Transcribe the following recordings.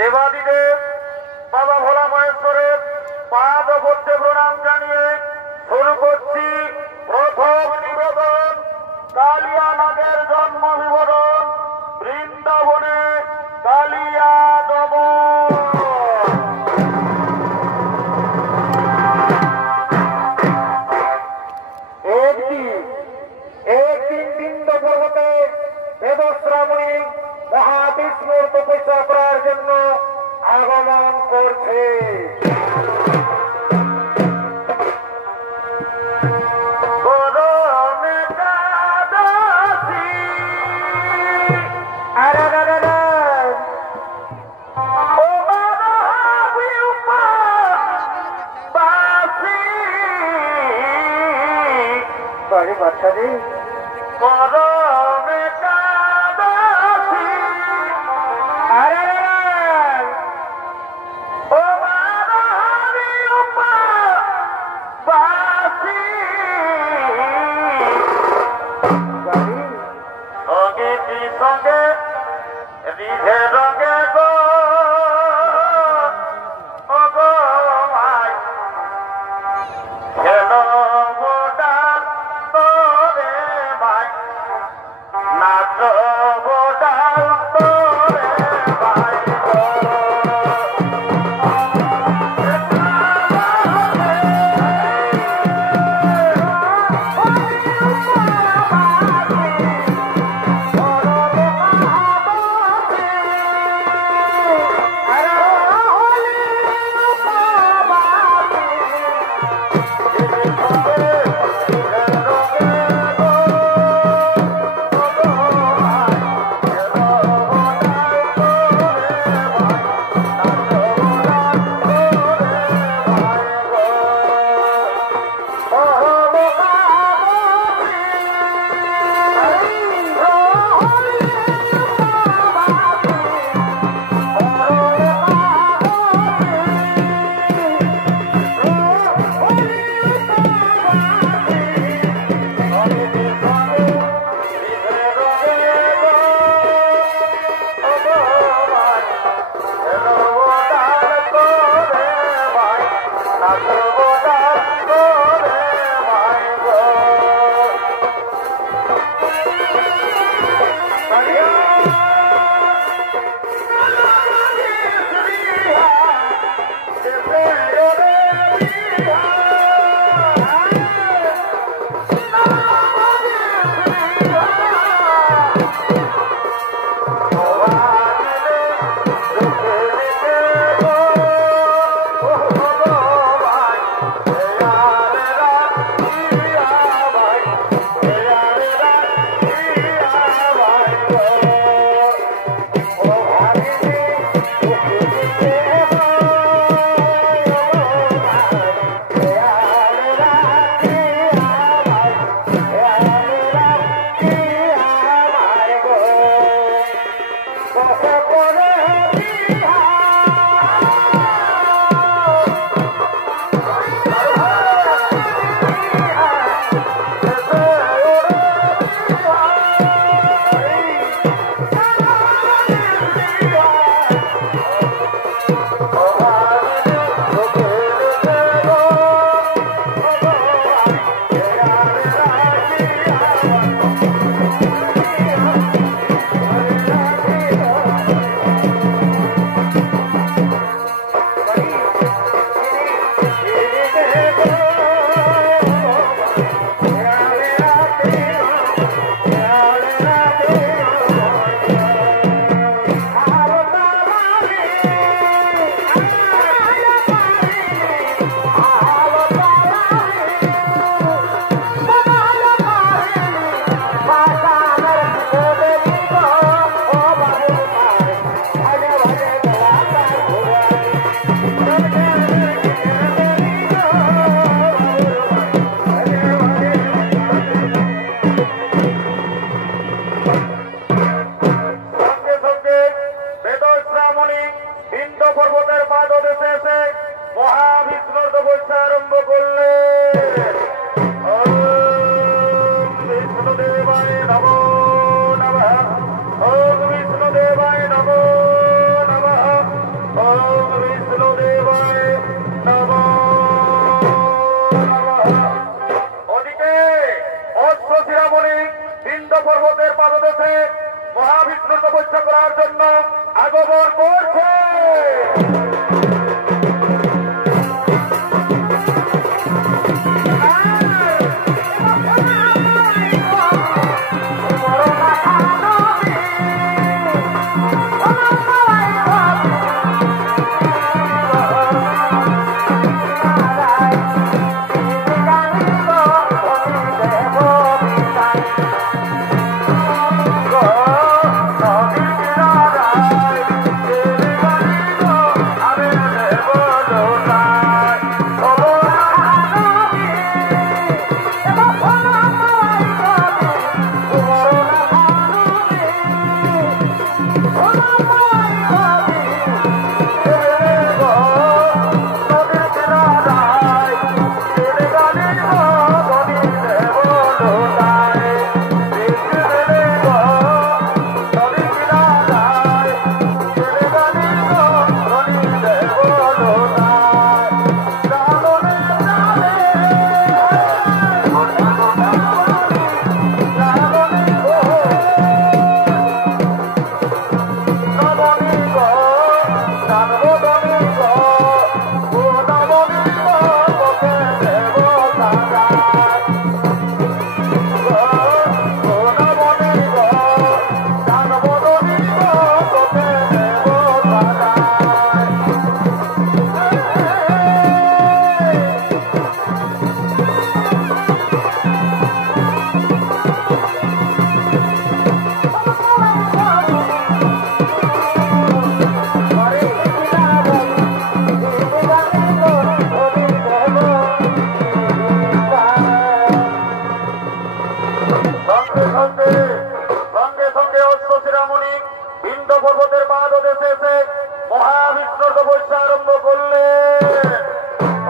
দেবাদিদেব বাবা ভোলা মহেশ্বরের পাদ পদ্মে প্রণাম জানিয়ে শুরু করছি প্রথম নিবেদন। কালিয়া নাগের জন্ম বিবরণ, বৃন্দাবনে কালিয়া দমন। একদিন বিন্দ পর্বতে বেদশ্রাবণী মহাবিষ্ণুর তপস্যা করার জন্য আগমন করছে। বাচ্চাদি সঙ্গে রিধে রঙে গো ভাই খেলো বোডার তোরে ভাই নাচ বোডার তোরে ভাই করছে। পর্বতের বাদ দেশে এসে মহাবিষ্ণুর তপস্যা আরম্ভ করলেন।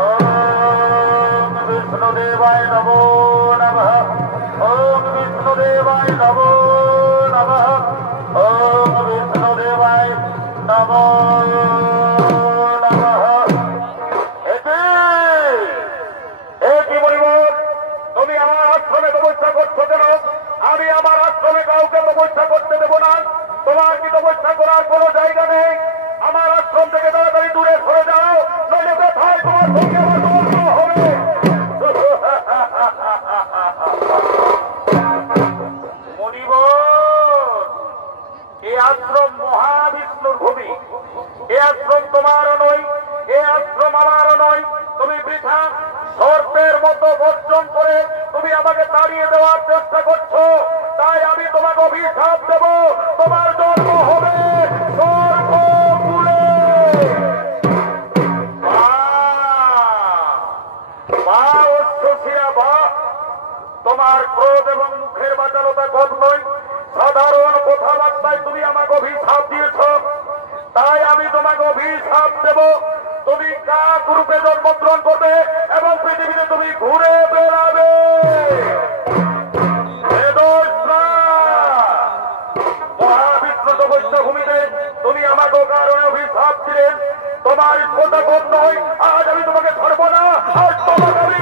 ওম বিষ্ণুদেবায় নমো নমঃ, ওম বিষ্ণুদেবায় নমো নমঃ, ওম বিষ্ণুদেবায় নমো নমঃ। একি বলিব, তুমি আমার আশ্রমে তপস্যা করছো কেন? আমি আমার আশ্রমে কাউকে তপস্যা করতে দেব না। তোমার কি তপস্যা করার কোন জায়গা নেই? আমার আশ্রম থেকে তাড়াতাড়ি দূরে সরে যাও, নইলে কোথায় তোমার সঙ্গে আমার দ্বন্দ্ব হবে। মনিব, এই আশ্রম মহাবিষ্ণুর ভূমি। এ আশ্রম তোমারও নয়, এ আশ্রম আমারও নয়। তুমি বৃথা সর্পের মতো বর্জন করে তুমি আমাকে তাড়িয়ে দেওয়ার চেষ্টা করছো। তাই আমি তোমাকে অভিশাপ দেব, তোমার জন্ম হবে সর্পকুলে। তোমার ক্রোধ এবং মুখের বাচালতা কম নয়। সাধারণ কথাবার্তায় তুমি আমাকে অভিশাপ দিয়েছ, তাই আমি তোমাকে অভিশাপ দেব। তুমি কাক রূপে জন্মগ্রহণ করবে এবং পৃথিবীতে তুমি ঘুরে বেড়াবে। মহাবিষ্ণু তপস্যা ভূমিতে তুমি আমাকে কারণে অভিশাপ দিলেন। তোমার কথা কম নয়, আজ আমি তোমাকে ছাড়বো না। আজ তোমাকে আমি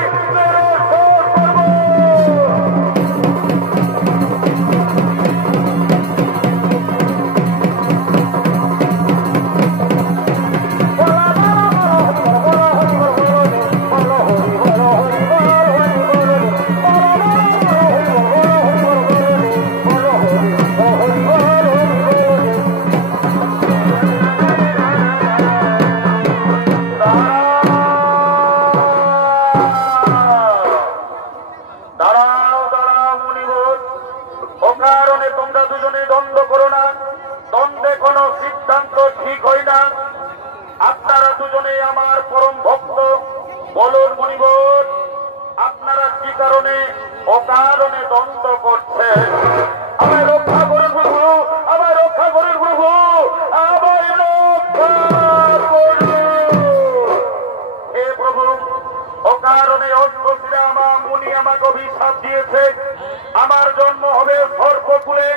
আমার জন্ম হবে সর্পকুলে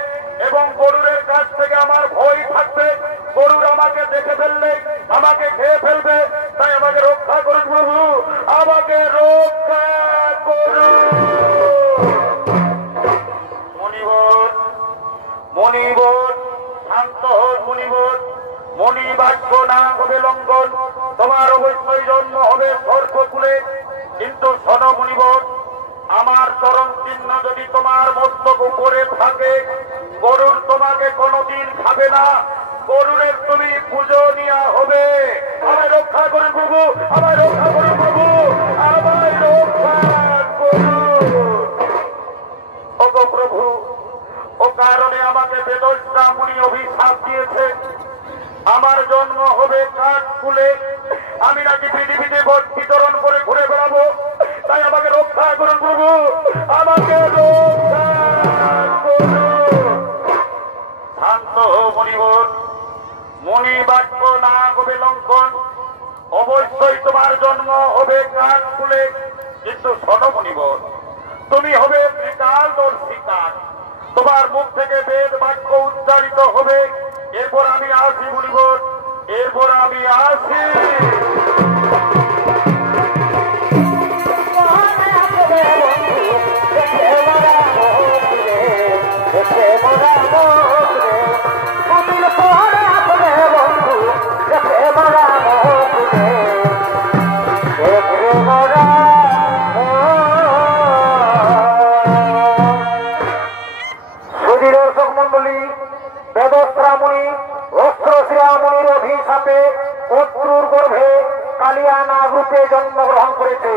এবং গরুরের কাছ থেকে আমার ভয় থাকবে। গরুর আমাকে দেখে ফেললে আমাকে খেয়ে ফেলবে, তাই আমাকে রক্ষা করুন প্রভু, আমাকে রক্ষা করুন। মণিবর, মণিবর, শান্ত হোক মণিবর। মণি বাক্য না হবে লঙ্ঘন, তোমার অবশ্যই জন্ম হবে স্বর্গকুলে। কিন্তু শোনো মুনিবর, আমার চরণ চিহ্ন যদি তোমার মস্তক উপরে থাকে, গরুর তোমাকে কোনদিন খাবে না, গরুরের তুমি পূজনীয় হবে। আমায় রক্ষা করুন প্রভু, আমায় রক্ষা করুন প্রভু, আমায় রক্ষা করুন। ওগো প্রভু, ও কারণে আমাকে বেদস্যা মুনি অভিশাপ দিয়েছে, আমার জন্ম হবে কাঠকুলে, আমি নাকি পৃথিবীতে ভোট বিতরণ করে ঘুরে বেড়াবো। তাই আমাকে রক্ষা করুন প্রভু, আমাকে রক্ষা করুন। শান্ত মণিবর, মণি বাক্য না হবে লঙ্ঘন, অবশ্যই তোমার জন্ম হবে কাঠকুলে। কিন্তু শোনো মণিবর, তুমি হবে ত্রিকালদর্শিকা, তোমার মুখ থেকে বেদ বাক্য উচ্চারিত হবে। এরপর আমি আসি মণিবর, এরপর আমি আসি। বেদস্রামণি অস্ত্রশ্রীমণির অভিশাপে শত্রুর গর্ভে কালিয়া নাগ রূপে জন্মগ্রহণ করেছে।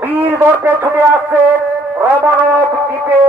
বীর গর্ভে ছুটে আসছে রমণব দ্বীপে।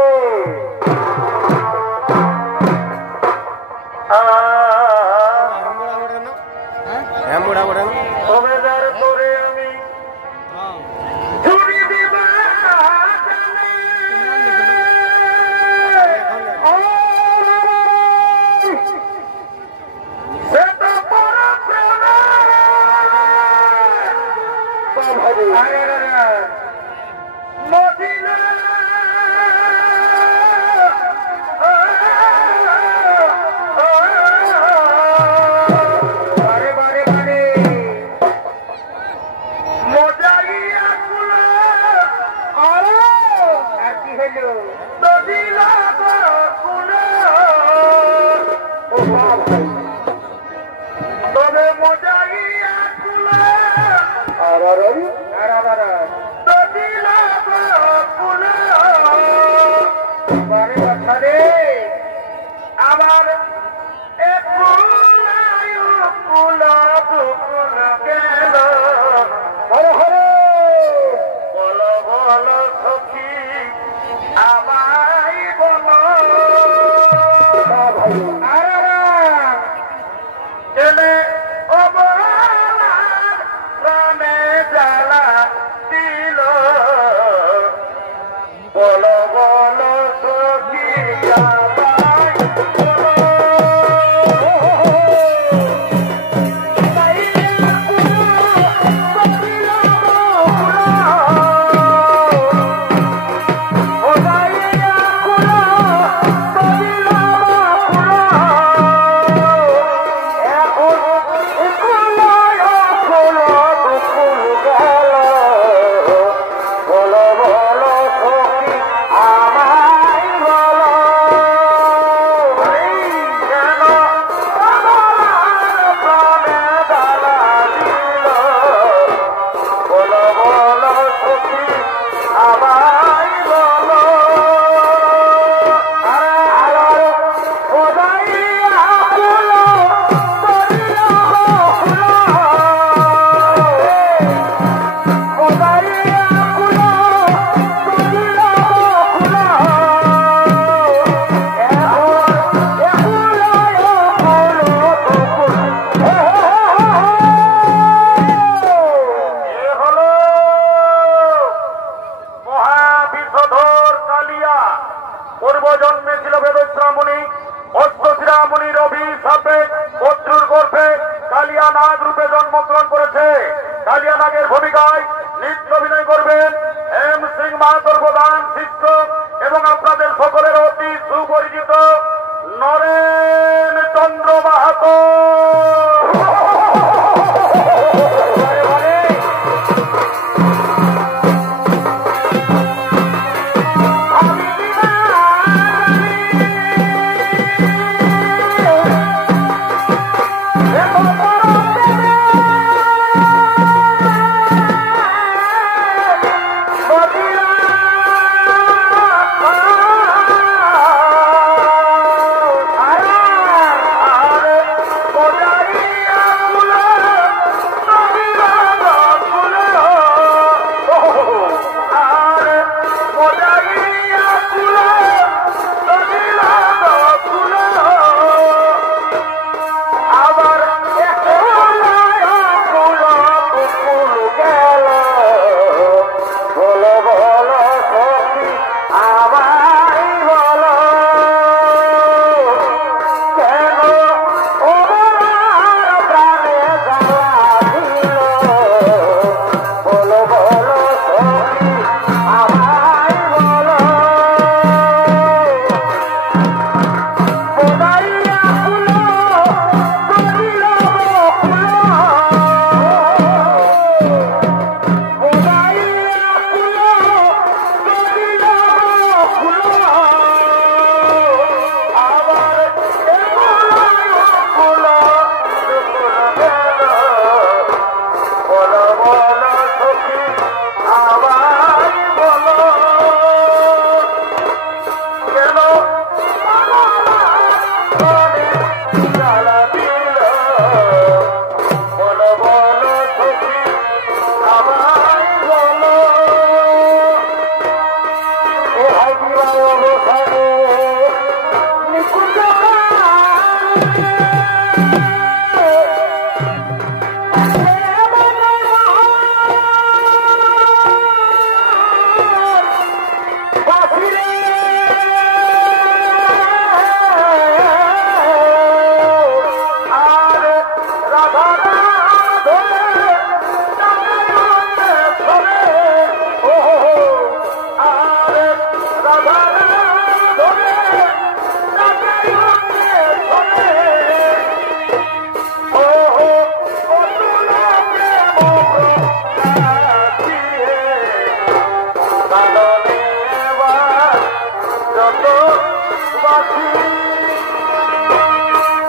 আমার পূর্বজন্মে ছিল বেদস্রামণি, অস্ত্রশিরামণির অভিশাপে শত্রুর গর্ভে কালিয়া নাগ রূপে জন্মগ্রহণ করেছে। কালিয়া নাগের ভূমিকায় নৃত্য অভিনয় করবেন এম সিং মাহাতোর প্রধান শিষ্য এবং আপনাদের সকলের অতি সুপরিচিত নরেন চন্দ্র মাহাতো। Yeah.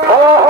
Oh,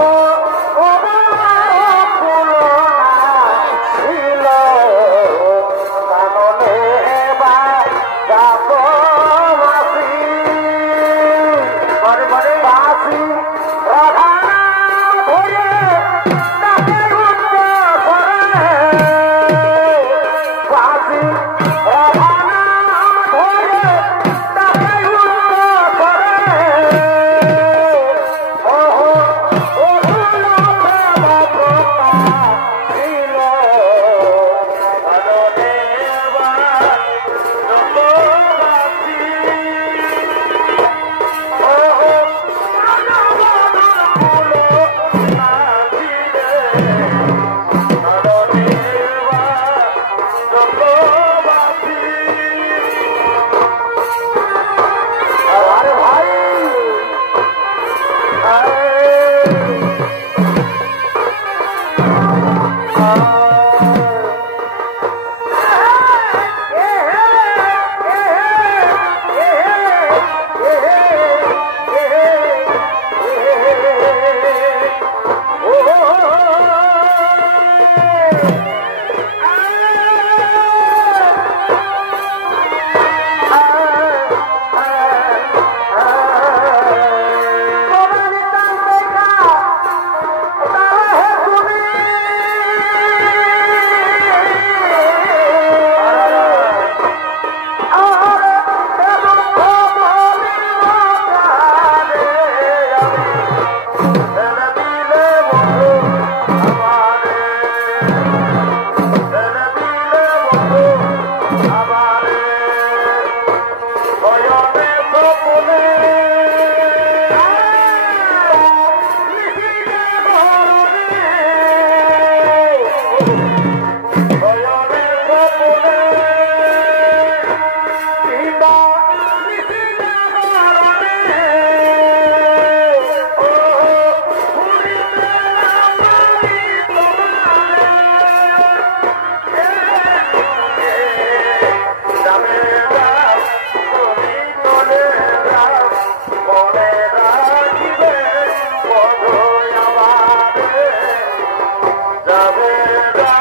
যাবে না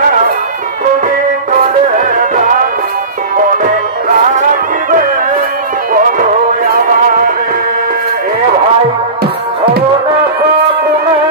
তুমি চলে যাও মনে রাখিবে বলো আমারে এ ভাই ভবনে স্বপ্নে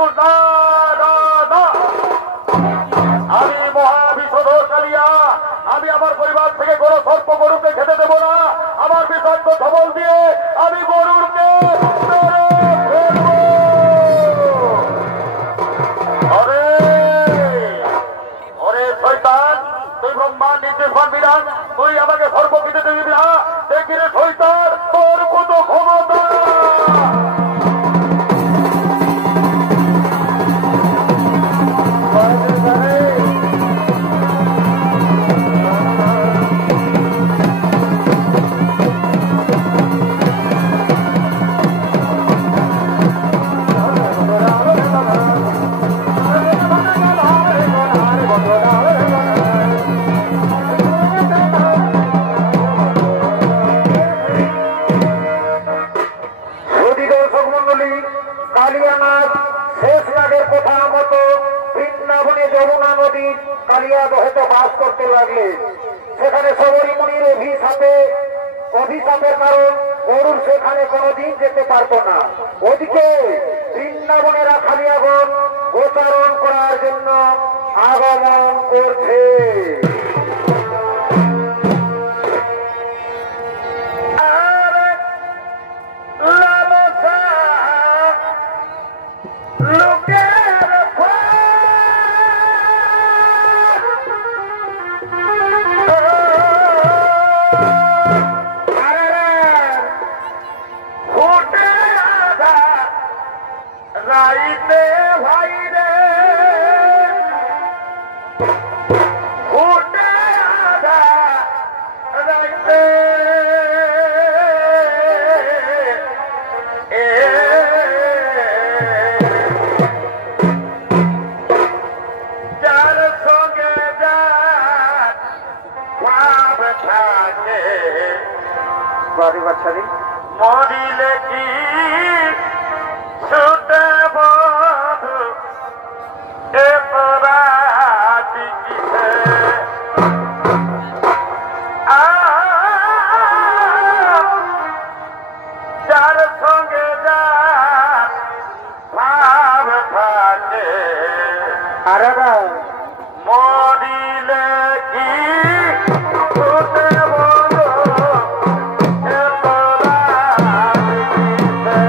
কিন্তু না না না, আমি মহাবিষধর কালিয়া, আমি আমার পরিবার থেকে কোনো সর্প গরুকে খেতে দেব না। আমার বিষাক্ত ধবল দিয়ে আমি গরুরকে মেরে ফেলবো। আরে ওরে শয়তান, তুই ব্রহ্মার নির্দেশন বিধান, তুই আমাকে সর্প খেতে দিবি না? দেখি রে শয়তান, তোর কত ক্ষমতা। কালিয়ানাথ শেষনাগের কথা মতো বৃন্দাবনে যমুনা নদীর কালিয়া দহেতে বাস করতে লাগলে সেখানে সবরীমণির অভিশাপের কারণ গরুর সেখানে কোনোদিন যেতে পারত না। ওদিকে বৃন্দাবনেরা খালিয়াগণ গোচারণ করার জন্য আগমন করছে। রাইতে ভাই রে ঘুটে আধা রাইতে যার সঙ্গে যার ভাব থাকে মরিলে কি ছুটে বধু এ পরাধি কিসে যার সঙ্গে যার ভাব থাকে মরিলে কি ছুটে বধু এ পরাধি কিসে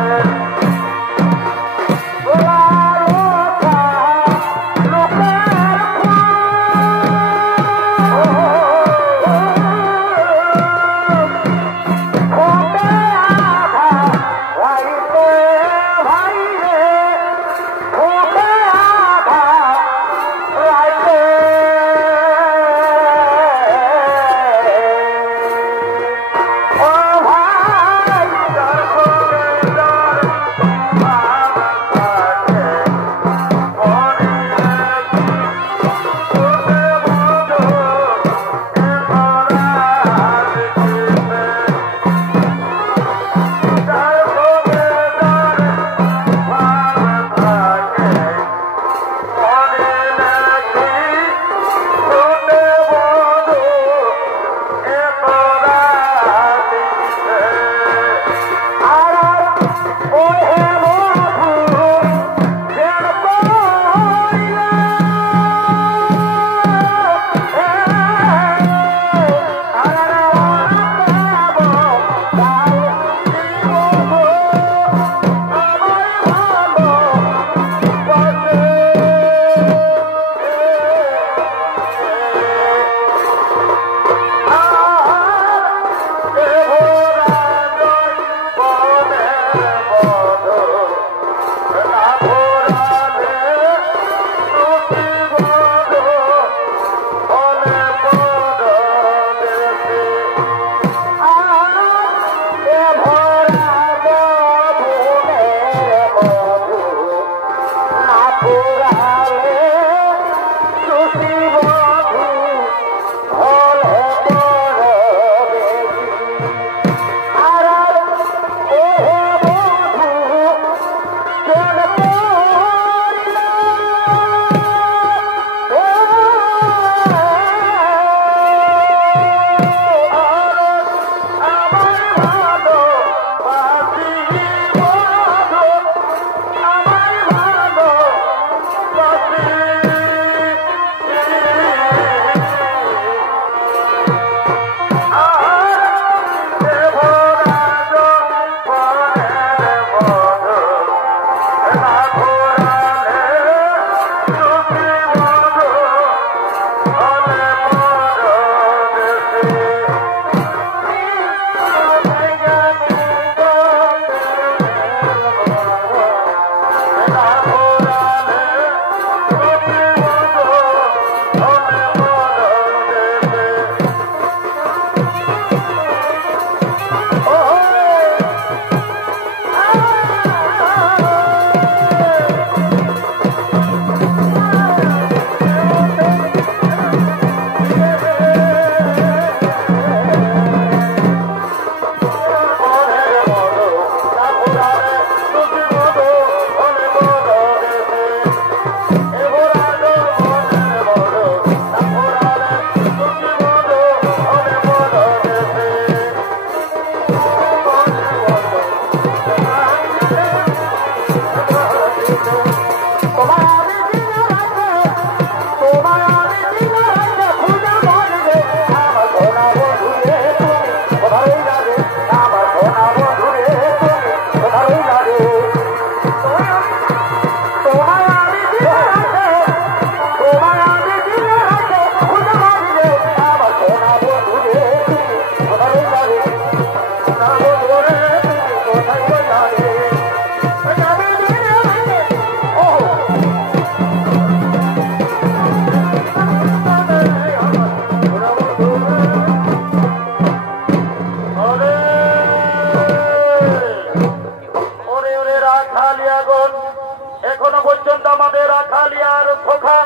এখনো পর্যন্ত আমাদের রাখালিয়ার খোকা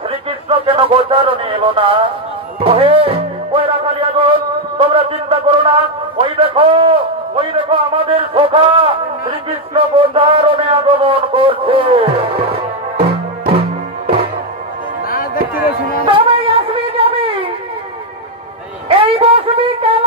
শ্রীকৃষ্ণ কেন গোচারণে এলো না? ওই রাখালিয়াগণ, তোমরা চিন্তা করো না। ওই দেখো আমাদের খোকা শ্রীকৃষ্ণ গোচারণে আগমন করছে। এই বসবি কেন?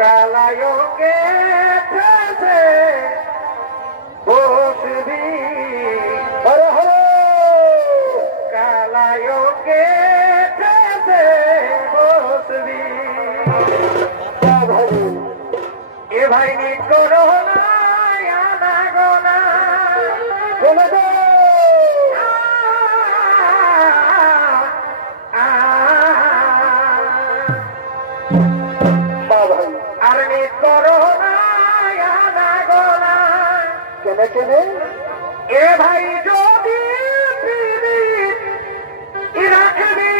কালায়ঙ্গে ঠেসে বসবি, হরে হরে কালায়ঙ্গে ঠেসে বসবি। এ ভাই নিত করো না আনা গোনা বলে দে আর নিত করো না আনা গোনা কেন কেন? এ ভাই যদি রাখবি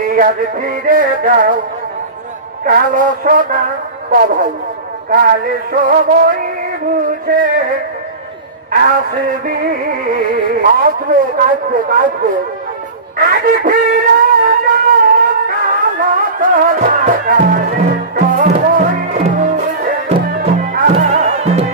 এই আজ ফিরে যাও কালো সোনা বাবাই, কালে সময় বুঝে আসবি। আসবে আসবে আসবে, আজ ফিরে যাও কালো সোনা কালে সময় বুঝে আসবি।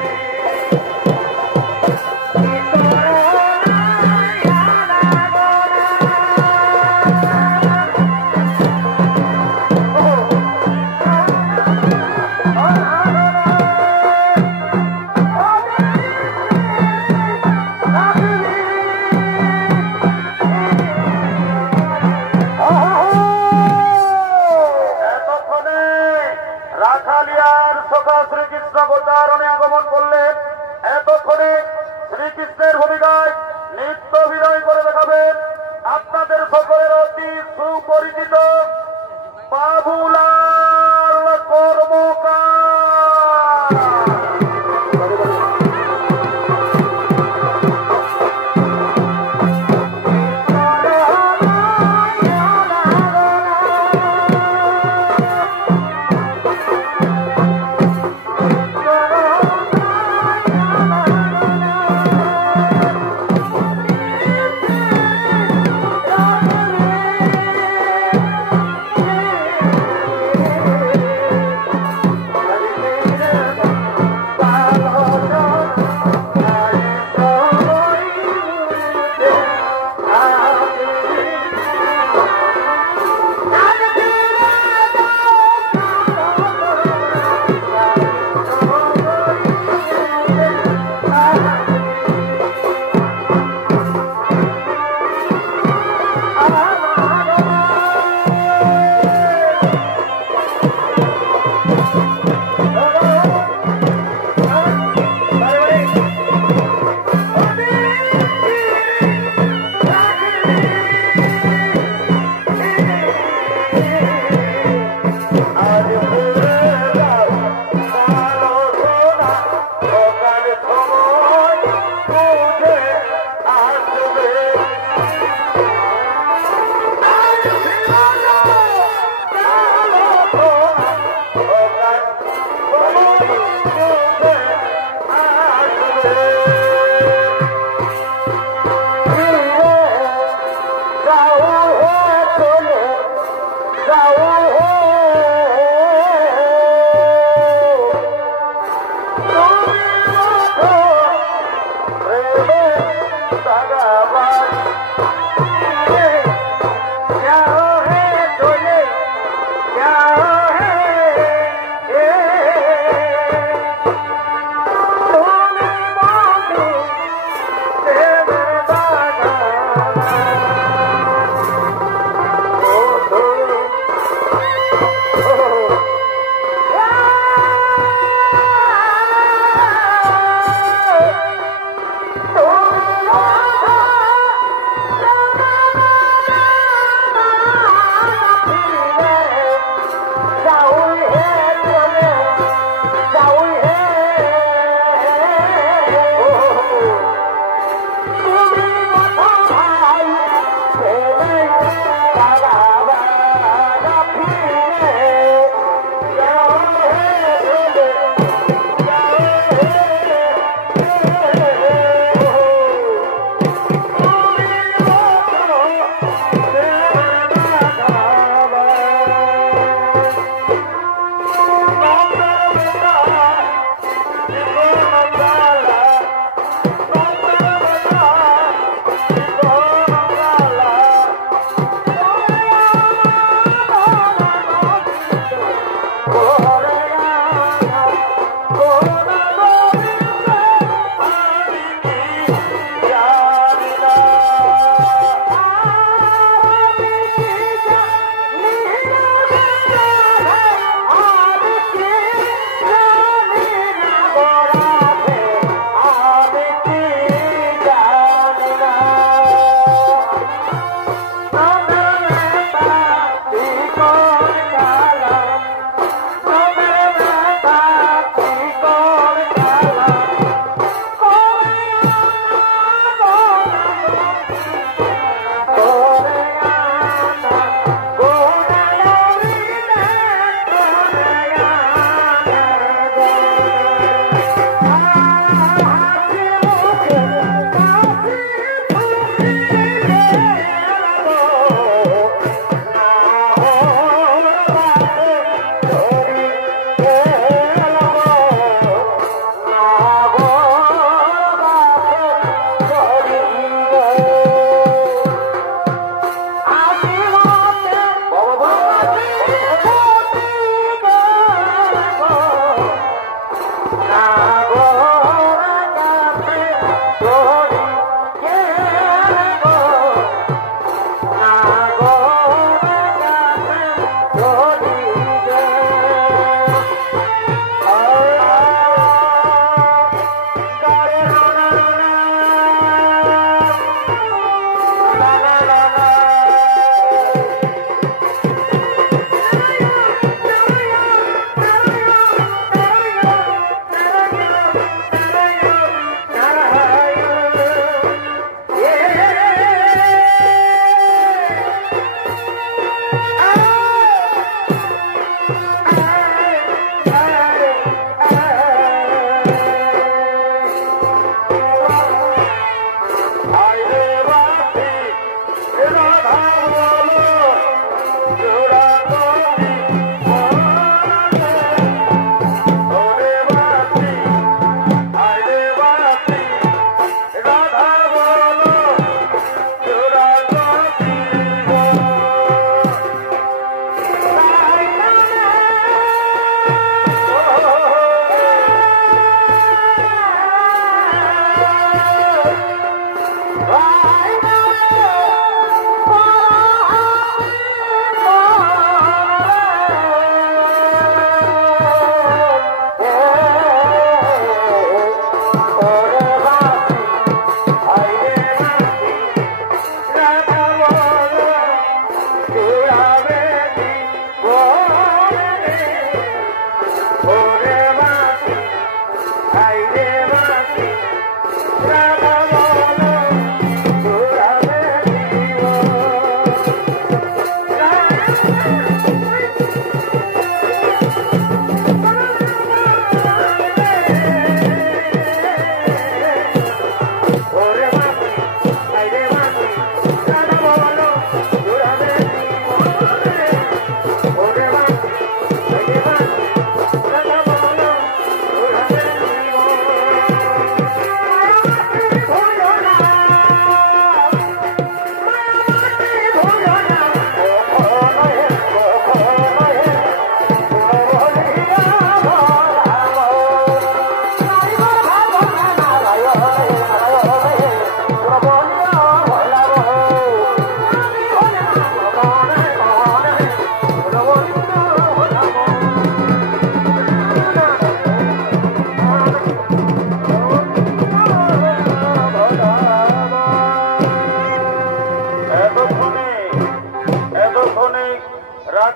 Bye.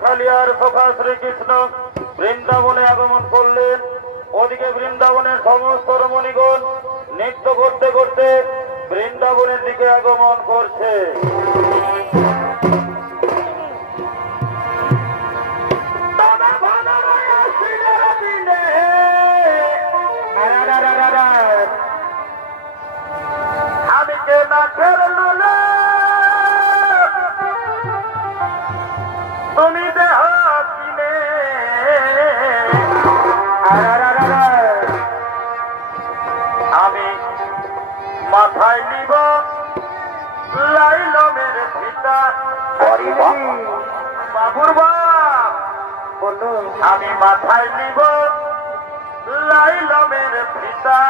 রাখালিয়ার সখা শ্রীকৃষ্ণ বৃন্দাবনে আগমন করলেন। ওদিকে বৃন্দাবনের সমস্ত রমণীগণ নৃত্য করতে করতে বৃন্দাবনের দিকে আগমন করছে। আমি কে না খেললে তুমি দেহ কিনে আমি মাথায় নিব লাইলমের ফিতা। বাবুর বাপ আমি মাথায় নিব লাইলমের ফিতা।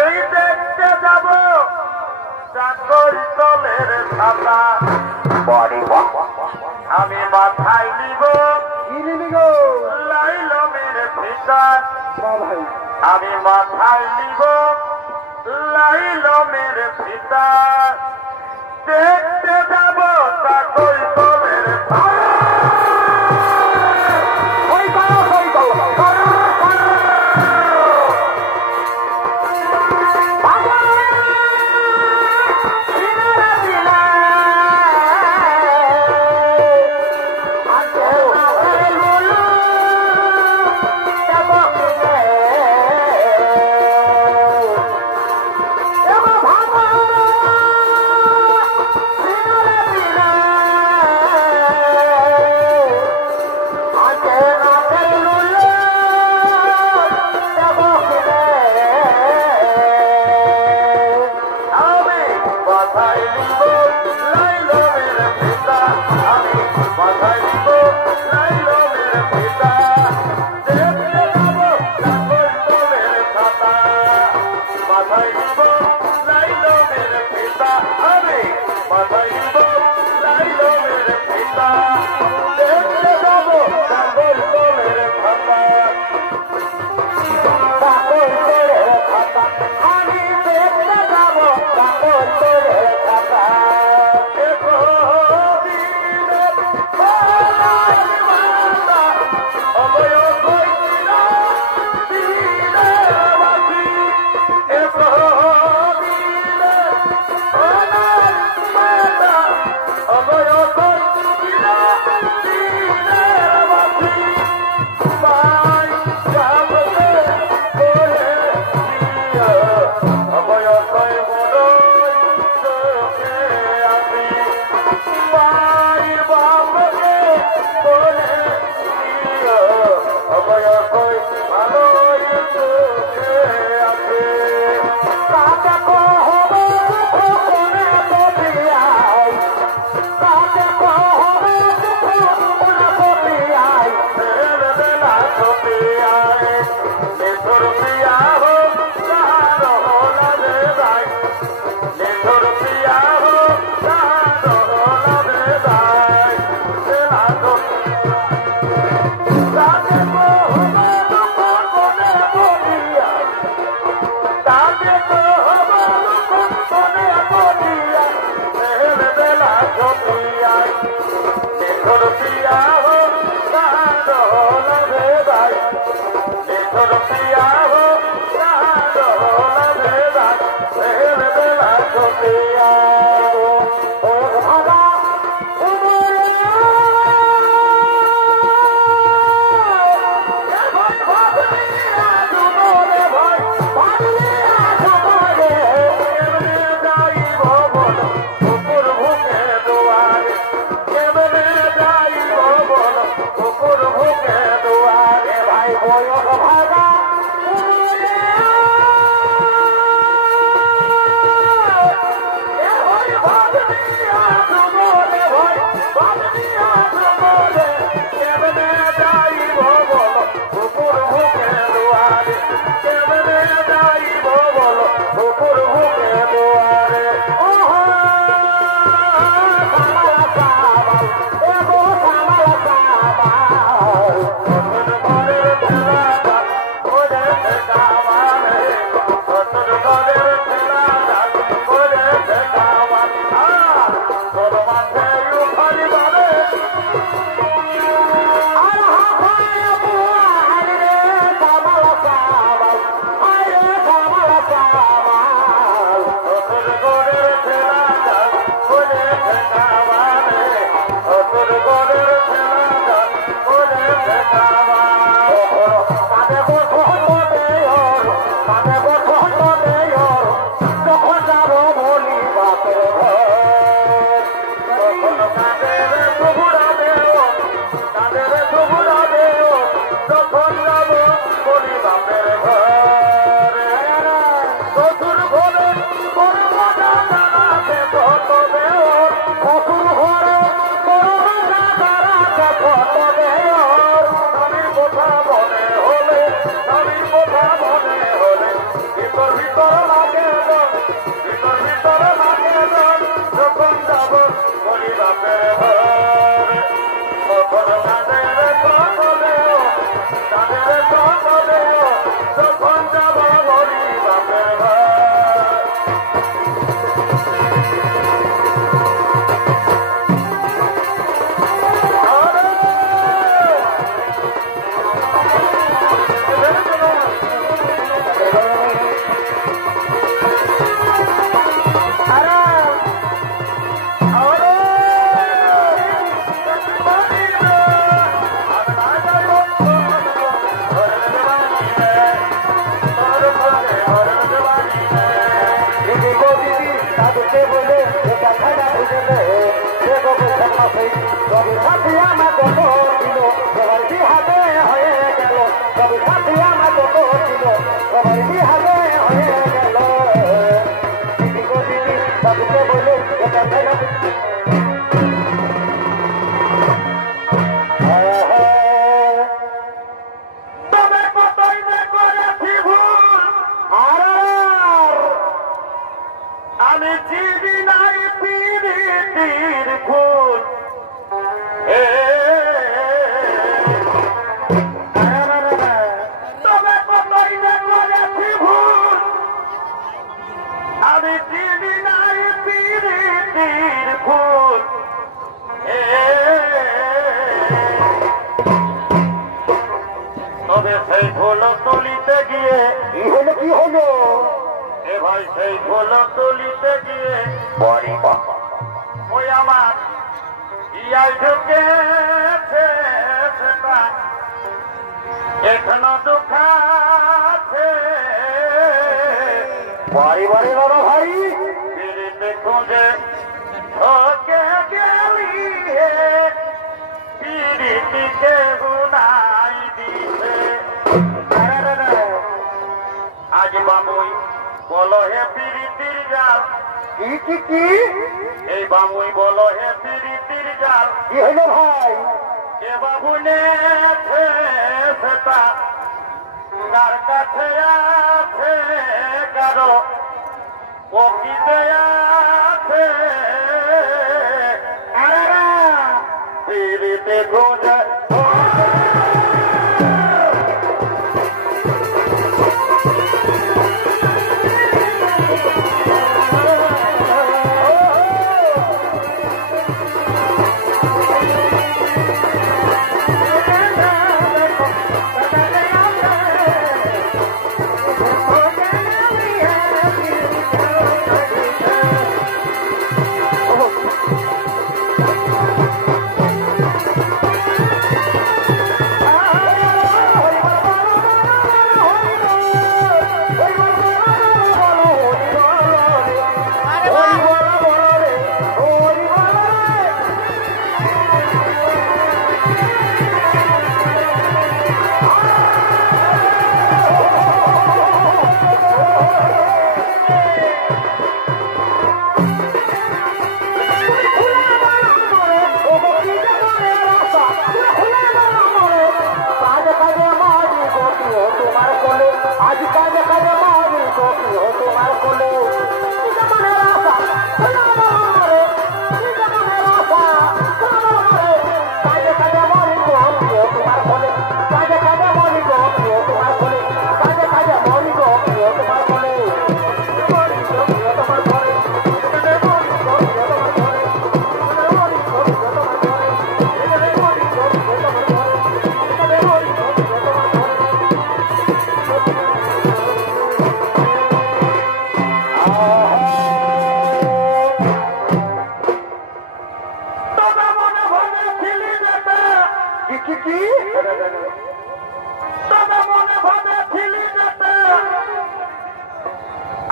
এই দেখতে যাব চাকর তলের ছাতা। আমি মাথায় নিব লাইলমের ফিতা। আমি মাথায় নিব লাইলমের ফিতা। দেখতে যাব চাকর তলের ছাতা। তাদেরকে বলে এটা খানা বুঝে দেয় সে গোবর মাসে তবে সাথী আমার যত ছিল সবার বিহাতে হয়ে গেল তবে সাথী আমার যত ছিল সবার বিহাতে হয়ে গেল দিদি গো দিদি তাদেরকে বলে এটা খানা আমি চিনি নাই পিরিতির ফুল তবে কতই না করেছি ভুল আমি চিনি নাই পিরিতির ফুল তবে সেই ফুল তুলিতে গিয়ে কি হলো কি হলো এ ভাই সেই ফুল তুলিতে গিয়ে ওই আমার ইয়াই ঢুকেছে সেটা এখনো দুঃখাছে বাড়ি বাড়ি বড় ভাই পিড়িতে খুঁজে ঠকে গেলি হে পিড়িটিকে গুনাই দিছে আজ বাবুই বলো হে পিড়িতির জাল কি এই বাবুই বলো হে পিড়িতির জাল কি হলো ভাই এ বাবু নেছে সেটা কার কাছে আছে কারো ও কি আছে পিড়িতে খোঁজে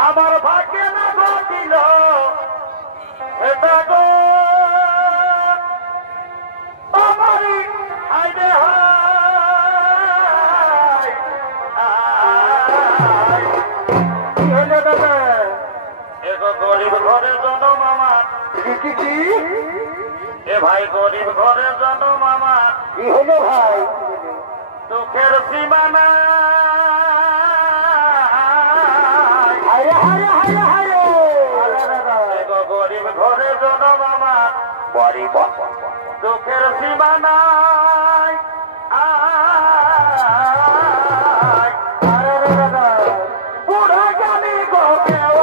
আমার ভাগ্যে না ঘটিল এটা গো আমারই হাইরে হাই কি হলো দাদা এগো গরিব ঘরে জন্ম আমার কি এ ভাই গরিব ঘরে জন্ম আমার কি হলো ভাই দুঃখের সীমানা হায় হায় হায় হায় এগো গরিব ঘরে জন্ম আমার দুঃখের সীমানায় বুড়া জানি গো কেউ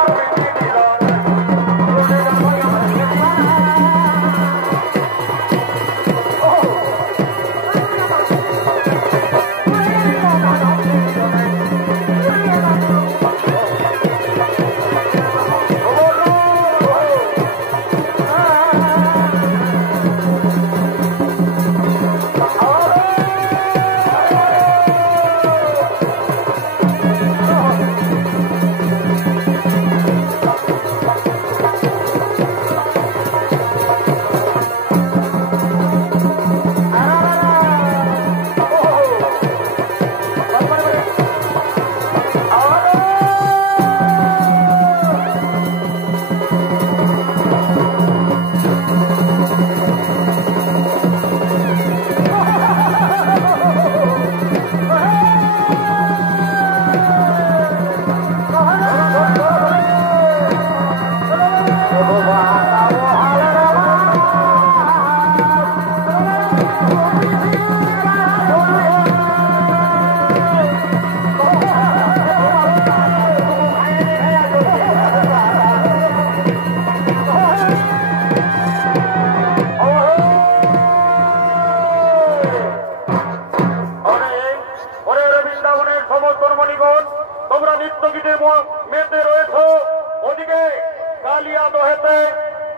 দহেতে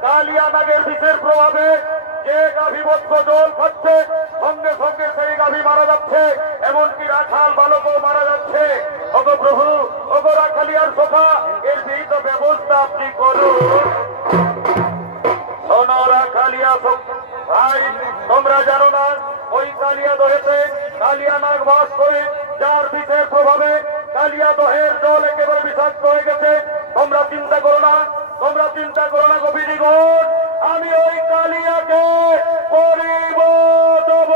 কালিয়া নাগের বিষের প্রভাবে যে গাভী বৎস জল খাচ্ছে সঙ্গে সঙ্গে সেই গাভী মারা যাচ্ছে, এমনকি রাখাল বালকও মারা যাচ্ছে। ওগো প্রভু, ওগো রাখালিয়ার সখা, এর বিহিত ব্যবস্থা আপনি করুন। শোনো রাখালিয়া ভাই, তোমরা জানো না ওই কালিয়া দহেতে কালিয়া নাগ বাস করে, যার বিষের প্রভাবে কালিয়া দহের জল একেবারে বিষাক্ত হয়ে গেছে। তোমরা চিন্তা করো না, তোমরা চিন্তা করো না গোপীদিগণ, আমি ওই কালিয়াকে করিব দেব।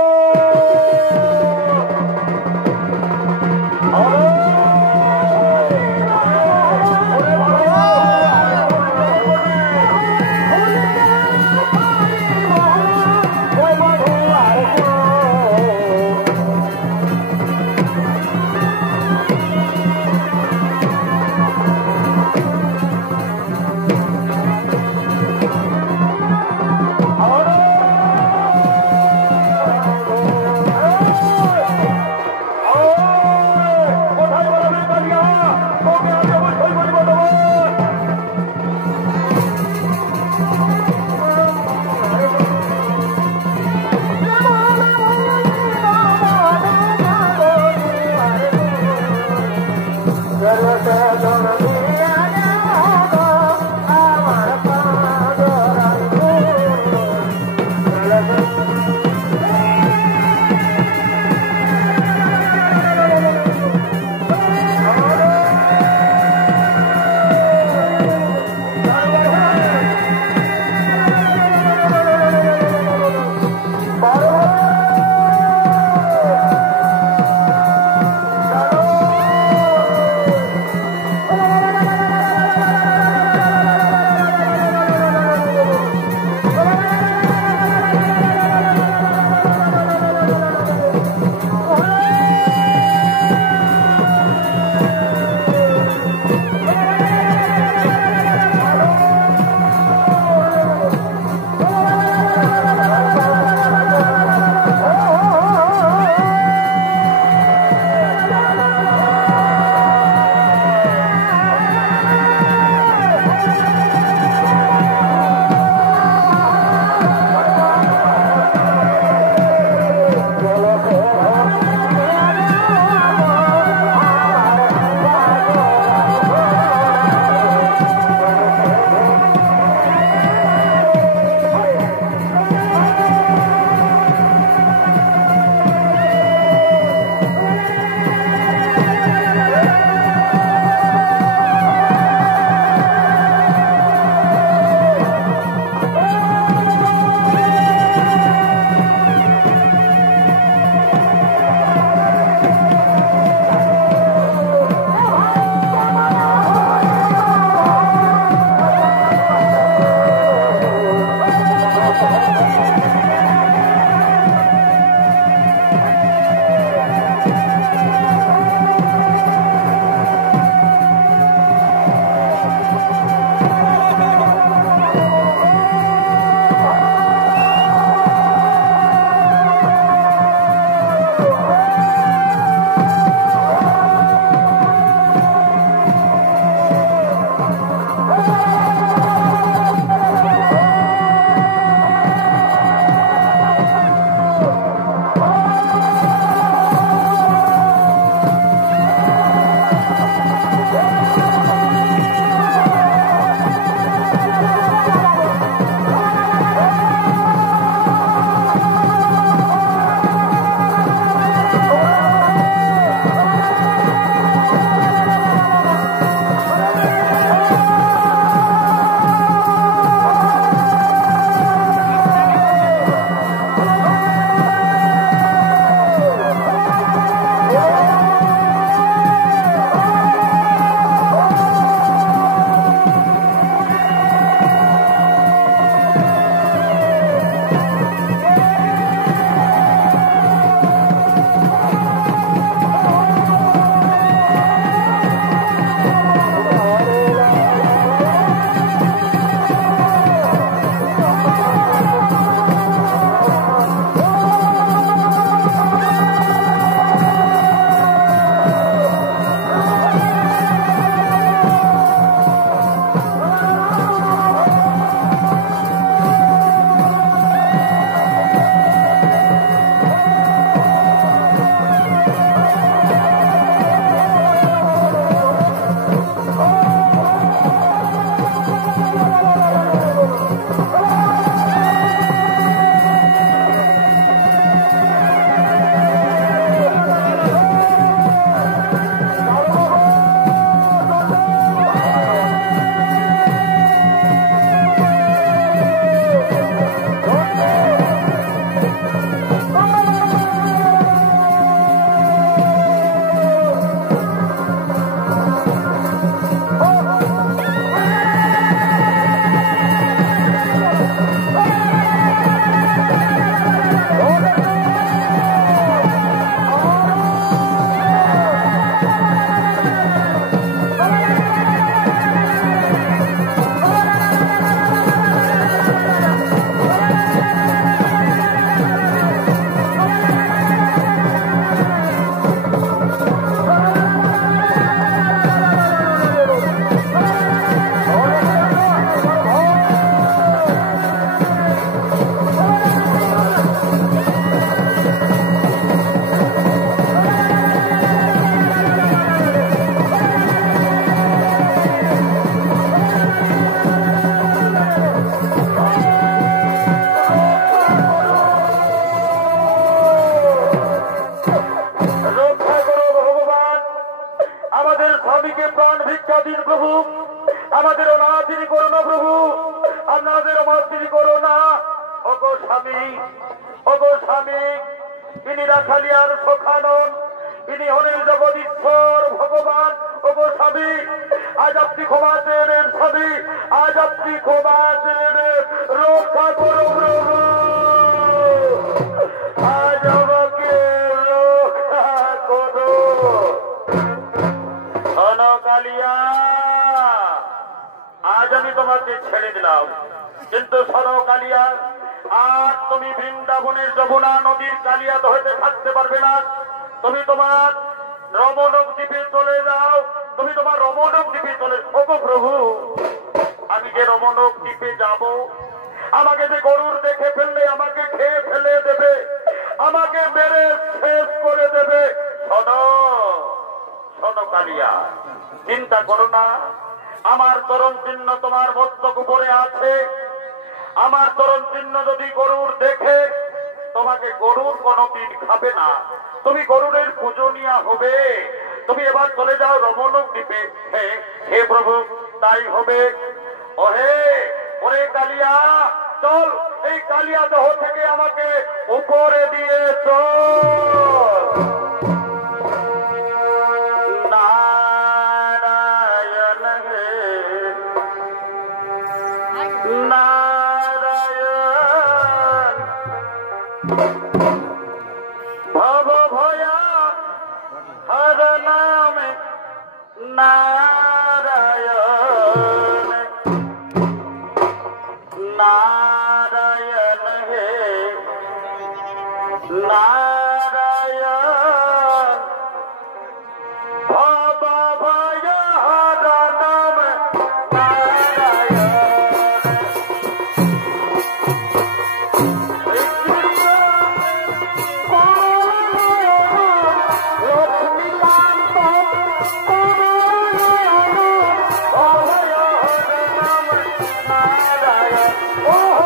স্বামী, ওগো স্বামী, ইনি রাখালিয়ার সখা নন, ইনি হলেন জগদীশ্বর ভগবান। ওগো স্বামী, আজ আপনি ক্ষমা চেয়ে স্বামী, আজ আপনি ক্ষমা চেয়ে রক্ষা করো প্রভু, আজ আমাকে রক্ষা করো। কালিয়া, আজ আমি তোমাকে ছেড়ে দিলাম, কিন্তু শোনো কালিয়া, আর তুমি বৃন্দাবনের যমুনা নদীর কালিয়াত হইতে থাকতে পারবে না। তুমি তোমার রমণক দ্বীপে চলে যাও, তুমি তোমার রমণক দ্বীপে চলে। ওগো প্রভু, আমি যে রমণক দ্বীপে যাব, আমাকে যে গরুর দেখে ফেললে আমাকে খেয়ে ফেলে দেবে, আমাকে মেরে শেষ করে দেবে। শোনো শোনো কালিয়া, চিন্তা করো না, আমার চরণ চিহ্ন তোমার মস্তক উপরে আছে। আমার চরণ চিহ্ন যদি গরুর দেখে, তোমাকে গরুর কোনদিন খাবে না, তুমি গরুরের পূজনীয়া হবে। তুমি এবার চলে যাও রমণক দ্বীপে। হে প্রভু, তাই হবে। ওহে ওরে কালিয়া, চল, এই কালিয়া দেহ থেকে আমাকে উপরে দিয়ে চল। নারায়ণ হে নারায়ণ, ভব ভয়া হর নাম নারায়ণ, নারায়ণ হে নারায়ণ, ভব ভয়া হর নাম নারায়ণ। Oh,